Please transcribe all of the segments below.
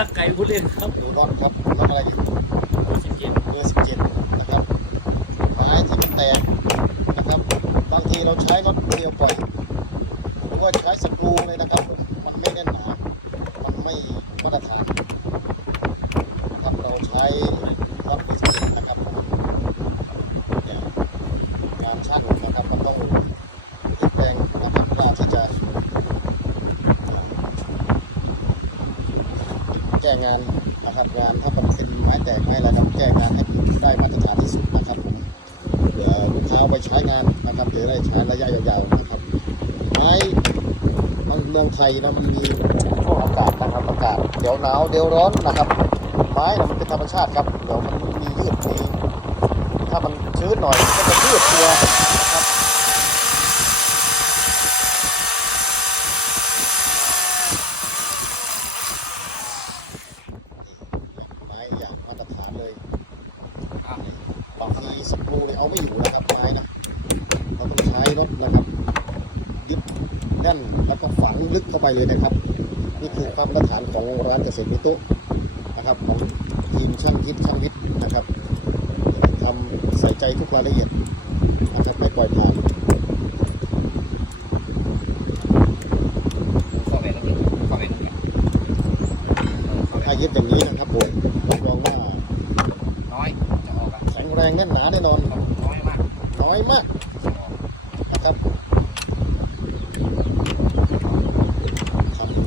เวลาไก่พูดเล่นครับดูรอดครับรอดอะไรอยู่สิบเจ็ดเบอร์สิบเจ็ดนะครับไม้ที่มันแตกนะครับบางทีเราใช้รถเดียวปล่อยหรือว่าใช้สกรูเลยนะครับผมมันไม่แน่นหนามันไม่มาตรฐานนะครับเราใช้รถเบอร์สิบเจ็ดนะครับผมเนี่ยการชั่งนะครับมันต้องพลิกแปลงนะครับเวลาที่จะ แก้ งานนะครับงานถ้ามันเป็นไม้แตกไม้อะไรเราแก้งานให้ได้มาตรฐานที่สุดนะครับผมเผื่อลูกค้าไปใช้งานนะครับหรืออะไรใช้ระยะยาวๆนะครับไม้เมืองไทยนะมันมีช่วงอากาศนะครับอากาศเดี๋ยวหนาวเดี๋ยวร้อนนะครับ ไม้นะมันเป็นธรรมชาติครับเดี๋ยวมันมียืดมีถ้ามันชื้นหน่อยก็จะยืดตัวนะครับไม้อย่าง มาตรฐานเลยบางทีสกรูเนี่ยเอาไม่อยู่นะครับไม้นะเราต้องใช้รถนะครับยึดแน่นแล้วก็ฝังลึกเข้าไปเลยนะครับ นี่คือความมาตรฐานของร้านเกษตรมิโตะนะครับของทีมช่างคิดช่างวิทย์นะครับทำใส่ใจทุกรายละเอียดนะครับไม่ปล่อยผ่านข้อแหวนต้องข้อแหวนต้องถ้ายึดอย่างนี้นะครับผมรับรองว่า น้อยจะออกอะ แรงแน่นหนาแน่นอน น้อยมากน้อยมากนะครับ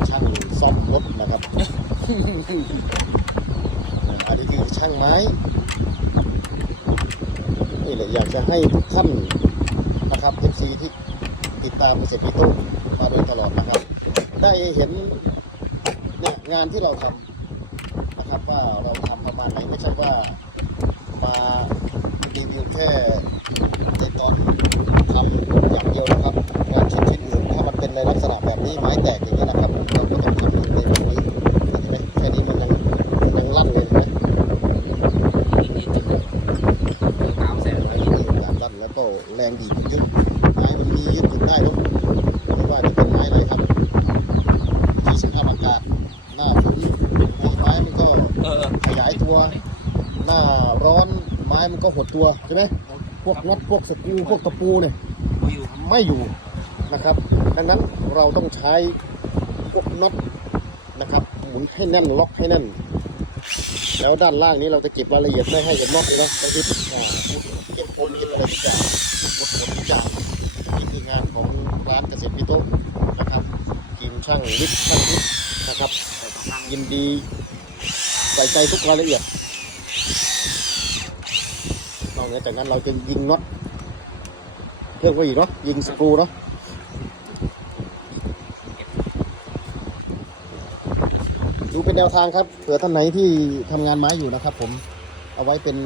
ช่างซ่อมรถนะครับ อันนี้คือช่างไม้นี่แหละอยากจะให้ทุกท่านนะครับเอฟซีที่ติดตามเกษตรพิโต้มาโดยตลอดนะครับ ได้เห็นเนี่ยงานที่เราทำนะครับว่าเราทำประมาณไหนไม่ใช่ว่ามารีวิวแค่ในตอนทำอย่างเดียวนะครับงานชิ้นชิ้นอื่นถ้ามันเป็นในลักษณะแบบนี้ แตกอย่างนี้นะครับเราก็ต้องทำแบบนี้เห็นไหมแค่นี้มันยังยังลั่นเลยนะตามเสร็จเลยการลั่นแล้วก็แรงดีดมันเยอะไม้มันมียืดหยุ่นได้เนอะไม่ว่าจะเป็นไม้อะไรครับที่สภาพอากาศหน้าฝนไม้มันก็ขยายตัวหน้าร้อนไม้มันก็หดตัวใช่ไหมพวกน็อตพวกสกูพวกตะปูเนี่ยไม่อยู่นะครับ ดังนั้นเราต้องใช้ น็อตนะครับหมุนให้แน่นล็อกให้แน่น แล้วด้านล่างนี้เราจะเก็บรายละเอียดไม่ให้กับน็อตเลยนะบางทีอ่เก็บโอนเก็บอะไรทุกอย่างหมดหมดทุกอย่างนี่คืองานของร้านเกษตรพิโต้นะครับทีมช่างวิทย์ช่างวิทย์นะครับยินดีใส่ใจทุกรายละเอียดนอกจากนั้นเราจะยิงน็อตเพิ่มไปอีกเนาะยิงสกรูเนาะ ดูเป็นแนวทางครับเผื่อท่านไหนที่ทำงานไม้อยู่นะครับ ผมเอาไว้เป็น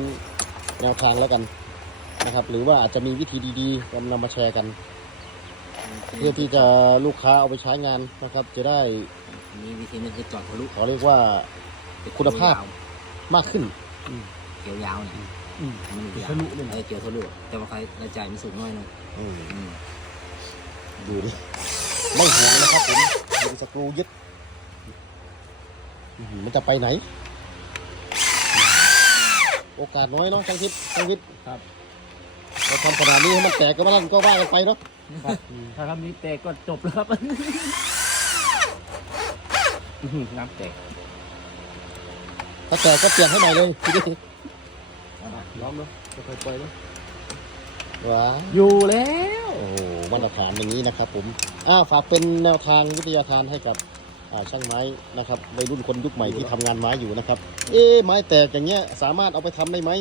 แนวทางแล้วกันนะครับ หรือว่าอาจจะมีวิธีดีๆนำมาแชร์กัน เพื่อที่จะลูกค้าเอาไปใช้งานนะครับ จะได้มีวิธีนึงคือจอดทะลุขอเรียกว่าคุณภาพมากขึ้นเกี่ยวยาวเนี่ยอืมมันยาวทะลุเลยนะเออเกี่ยวทะลุแต่ว่าใครรายจ่ายมันสูงน้อยหนึงอืมอืมดูดิไม่ห่วงนะครับผมยิงสกรูยึดอื้อหือ มันจะไปไหน โอกาสน้อยเนาะช่างทิพย์ช่างวิทย์ครับเราทำขนาดนี้ให้มันแตกก็มาลั่นก็ว่ากันไปเนาะครับถ้าทำนี้แตกก็จบแล้วครับอื้อหือน้ำแตกถ้าแตกก็เปลี่ยนให้ใหม่เลยทีนี้ล้อมเนาะค่อยๆปล่อยเนาะว้าอยู่แล้ว โอ้โหมาตรฐานอย่างนี้นะครับผมอ่าฝากเป็นแนวทางวิทยาทานให้กับอ่า ช่างไม้นะครับวัยรุ่นคนยุคใหม่ที่ทำงานไม้อยู่นะครับ เอ๊ะไม้แตกอย่างเงี้ยสามารถเอาไปทำได้ไหม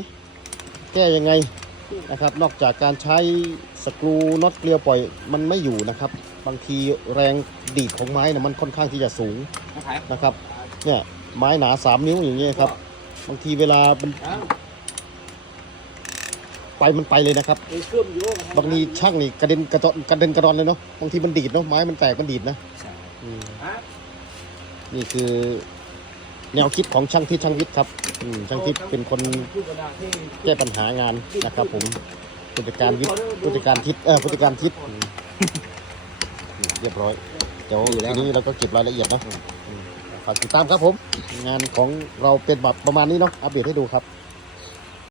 แก้ยังไงนะครับ นอกจากการใช้สกรูน็อตเกลียวปล่อยมันไม่อยู่นะครับ บางทีแรงดีดของไม้นะมันค่อนข้างที่จะสูงมาขายนะครับ เนี่ยไม้หนาสามนิ้วอย่างเงี้ยครับ บางทีเวลามันไปมันไปเลยนะครับเครื่องอยู่บางทีช่างนี่กระเด็นกระดอนกระเด็นกระดอนเลยเนาะ บางทีมันดีดเนาะไม้มันแตกมันดีดนะใช่อืม นี่คือแนวคิดของช่างทิศช่างวิทย์ครับอืมช่างทิศเป็นคนแก้ปัญหางานนะครับผมผู้จัดการวิทย์ผู้จัดการทิศเออผู้จัดการทิศอืมเรียบร้อยเดี๋ยวทีนี้เราก็เก็บรายละเอียดนะฝากติดตามครับผม งานของเราเป็นแบบประมาณนี้เนาะอัปเดตให้ดูครับ